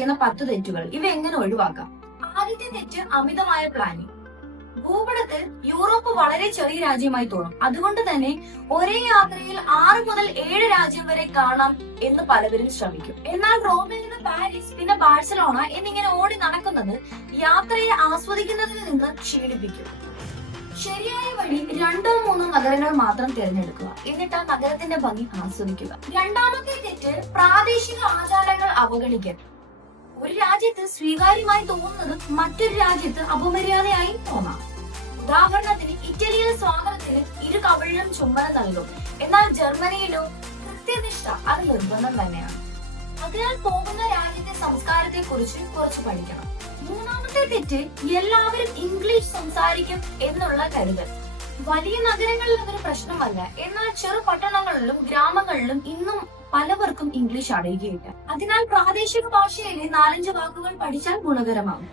ചെയ്യുന്ന 10 തെറ്റുകൾ. ഇവ എങ്ങനെ ഒഴിവാക്കാം? ആദ്യത്തെ തെറ്റ് അമിതമായ പ്ലാനിംഗ്. ഭൂപടത്തിൽ യൂറോപ്പ് വളരെ ചെറിയ രാജ്യമായി തോന്നും. അതുകൊണ്ട് തന്നെ ഒരേ യാത്രയിൽ 6 മുതൽ 7 രാജ്യം വരെ കാണാം എന്ന് പലവരും ശ്രമിക്കും. എന്നാൽ റോമിൽ നിന്ന് പാരീസ്, പിന്നെ ബാഴ്സലോണ എന്നിങ്ങനെ ഓടി നടക്കുന്നത് യാത്രയെ ആസ്വദിക്കുന്നതിൽ നിന്ന് ക്ഷീണിപ്പിക്കും. ശരിയായ വഴി 2-3 നഗരങ്ങൾ മാത്രം തിരഞ്ഞെടുക്കുക. എന്നിട്ട് ആ നഗരത്തിന്റെ ഭംഗി ആസ്വദിക്കുക. രണ്ടാമത്തെ തെറ്റ് പ്രാദേശിക ആചാരങ്ങൾ അവഗണിക്കൽ. ഒരു രാജ്യത്ത് സ്വീകാര്യമായി തോന്നുന്നത് മറ്റൊരു രാജ്യത്ത് അപമര്യാദയായി തോന്നാം. ഉദാഹരണത്തിന് ഇറ്റലിയിലെ സ്വാഗതത്തിന് 2 കവിളിലും ചുംബനം നൽകും. എന്നാൽ ജർമ്മനിയിലോ കൃത്യനിഷ്ഠ അത് നിർബന്ധം തന്നെയാണ്. അതിനാൽ പോകുന്ന രാജ്യത്തെ സംസ്കാരത്തെ കുറിച്ച് കുറച്ച് പഠിക്കണം. മൂന്നാമത്തെ തെറ്റ് എല്ലാവരും ഇംഗ്ലീഷ് സംസാരിക്കും എന്നുള്ള കരുതൽ. വലിയ നഗരങ്ങളിൽ അതൊരു പ്രശ്നമല്ല. എന്നാൽ ചെറു പട്ടണങ്ങളിലും ഗ്രാമങ്ങളിലും ഇന്നും പലവർക്കും ഇംഗ്ലീഷ് അറിയുകയില്ല. അതിനാൽ പ്രാദേശിക ഭാഷയിലെ 4-5 വാക്കുകൾ പഠിച്ചാൽ ഗുണകരമാകും.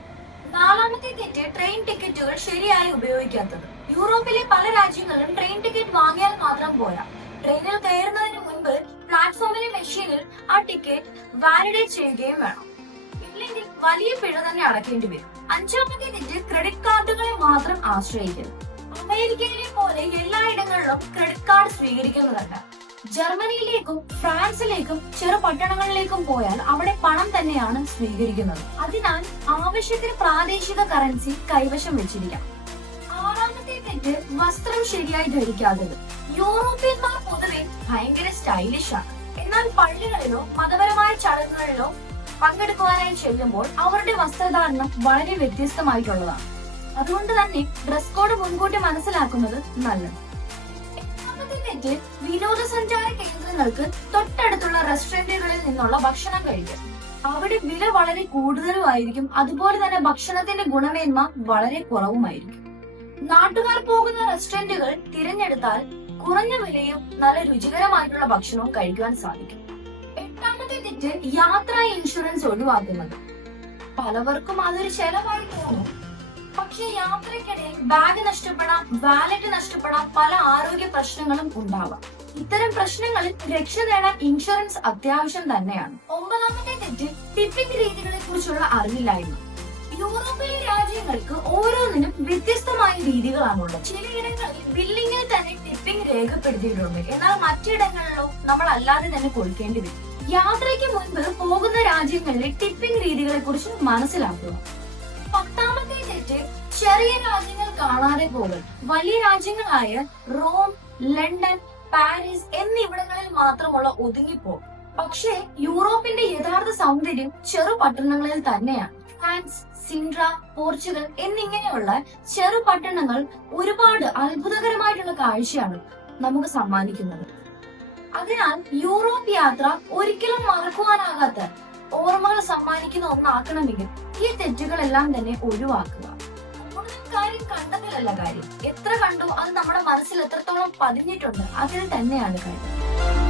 നാലാമത്തെ തെറ്റ് ട്രെയിൻ ടിക്കറ്റുകൾ ശരിയായി ഉപയോഗിക്കാത്തത്. യൂറോപ്പിലെ പല രാജ്യങ്ങളിലും ട്രെയിൻ ടിക്കറ്റ് വാങ്ങിയാൽ മാത്രം പോരാ. ട്രെയിനിൽ കയറുന്നതിന് മുൻപ് പ്ലാറ്റ്ഫോമിലെ മെഷീനിൽ ആ ടിക്കറ്റ് വാലിഡേറ്റ് ചെയ്യുകയും വേണം. ഇല്ലെങ്കിൽ വലിയ പിഴ തന്നെ അടക്കേണ്ടി വരും. അഞ്ചാമത്തെ തെറ്റ് ക്രെഡിറ്റ് കാർഡുകളെ മാത്രം ആശ്രയിക്കരുത്. അമേരിക്കയിലെ പോലെ എല്ലായിടങ്ങളിലും ക്രെഡിറ്റ് കാർഡ് സ്വീകരിക്കുന്നതല്ല. ജർമ്മനിയിലേക്കും ഫ്രാൻസിലേക്കും ചെറു പട്ടണങ്ങളിലേക്കും പോയാൽ അവിടെ പണം തന്നെയാണ് സ്വീകരിക്കുന്നത്. അതിനാൽ ആവശ്യത്തിന് പ്രാദേശിക കറൻസി കൈവശം വെച്ചിരിക്കാം. ആറാമത്തെ തെറ്റ് വസ്ത്രം ശരിയായി ധരിക്കാത്തത്. യൂറോപ്യന്മാർ പൊതുവെ ഭയങ്കര സ്റ്റൈലിഷ് ആണ്. എന്നാൽ പള്ളികളിലോ മതപരമായ ചടങ്ങുകളിലോ പങ്കെടുക്കുവാനായി ചെല്ലുമ്പോൾ അവരുടെ വസ്ത്രധാരണം വളരെ വ്യത്യസ്തമായിട്ടുള്ളതാണ്. അതുകൊണ്ട് തന്നെ ഡ്രസ് കോഡ് മുൻകൂട്ടി മനസ്സിലാക്കുന്നത് നല്ലത്. തെറ്റ് വിനോദസഞ്ചാര കേന്ദ്രങ്ങൾക്ക് തൊട്ടടുത്തുള്ള റെസ്റ്റോറന്റുകളിൽ നിന്നുള്ള ഭക്ഷണം കഴിക്കുക. അവിടെ വില വളരെ കൂടുതലുമായിരിക്കും. അതുപോലെ തന്നെ ഭക്ഷണത്തിന്റെ ഗുണമേന്മ വളരെ കുറവുമായിരിക്കും. നാട്ടുകാർ പോകുന്ന റെസ്റ്റോറന്റുകൾ തിരഞ്ഞെടുത്താൽ കുറഞ്ഞ വിലയും നല്ല രുചികരമായിട്ടുള്ള ഭക്ഷണവും കഴിക്കുവാൻ സാധിക്കും. എട്ടാമത്തെ തെറ്റ് യാത്രാ ഇൻഷുറൻസ് ഒഴിവാക്കുന്നത്. പലവർക്കും അതൊരു ചെലവായി തോന്നും. പക്ഷെ യാത്രയ്ക്കിടയിൽ ബാഗ് നഷ്ടപ്പെടാം, വാലറ്റ് നഷ്ടപ്പെടാം, പല ആരോഗ്യ പ്രശ്നങ്ങളും ഉണ്ടാവാം. ഇത്തരം പ്രശ്നങ്ങളിൽ രക്ഷ നേടാൻ ഇൻഷുറൻസ് അത്യാവശ്യം തന്നെയാണ്. ഒമ്പതാമത്തെ തെറ്റ് ടിപ്പിംഗ് രീതികളെ കുറിച്ചുള്ള അറിവില്ലായ്മ. യൂറോപ്പിലെ രാജ്യങ്ങൾക്ക് ഓരോന്നിനും വ്യത്യസ്തമായ രീതികളാണുള്ളത്. ചിലയിടങ്ങളിൽ ബില്ലിങ്ങിൽ തന്നെ ടിപ്പിംഗ് രേഖപ്പെടുത്തിയിട്ടുണ്ട്. എന്നാൽ മറ്റിടങ്ങളിലോ നമ്മൾ അല്ലാതെ തന്നെ കൊടുക്കേണ്ടി വരും. യാത്രയ്ക്ക് മുൻപ് പോകുന്ന രാജ്യങ്ങളിലെ ടിപ്പിംഗ് രീതികളെ കുറിച്ച് മനസ്സിലാക്കുക. പത്താമത്തെ തെറ്റ് ചെറിയ രാജ്യങ്ങൾ കാണാതെ പോകൽ. വലിയ രാജ്യങ്ങളായ റോം, ലണ്ടൻ, പാരീസ് എന്നിവിടങ്ങളിൽ മാത്രമുള്ള ഒതുങ്ങിപ്പോകും. പക്ഷേ യൂറോപ്പിന്റെ യഥാർത്ഥ സൗന്ദര്യം ചെറു പട്ടണങ്ങളിൽ തന്നെയാണ്. ഫ്രാൻസ്, സിൻഡ്ര, പോർച്ചുഗൽ എന്നിങ്ങനെയുള്ള ചെറു പട്ടണങ്ങൾ ഒരുപാട് അത്ഭുതകരമായിട്ടുള്ള കാഴ്ചയാണ് നമുക്ക് സമ്മാനിക്കുന്നത്. അതിനാൽ യൂറോപ്പ് യാത്ര ഒരിക്കലും മറക്കുവാനാകാത്ത ഓർമ്മകൾ സമ്മാനിക്കുന്ന ഒന്നാക്കണമെങ്കിൽ ഈ തെറ്റുകളെല്ലാം തന്നെ ഒഴിവാക്കുക. കൂടുതൽ കാര്യം കണ്ടതിലല്ല കാര്യം. എത്ര കണ്ടോ അത് നമ്മുടെ മനസ്സിൽ എത്രത്തോളം പതിഞ്ഞിട്ടുണ്ട് അതിൽ തന്നെയാണ് കാര്യം.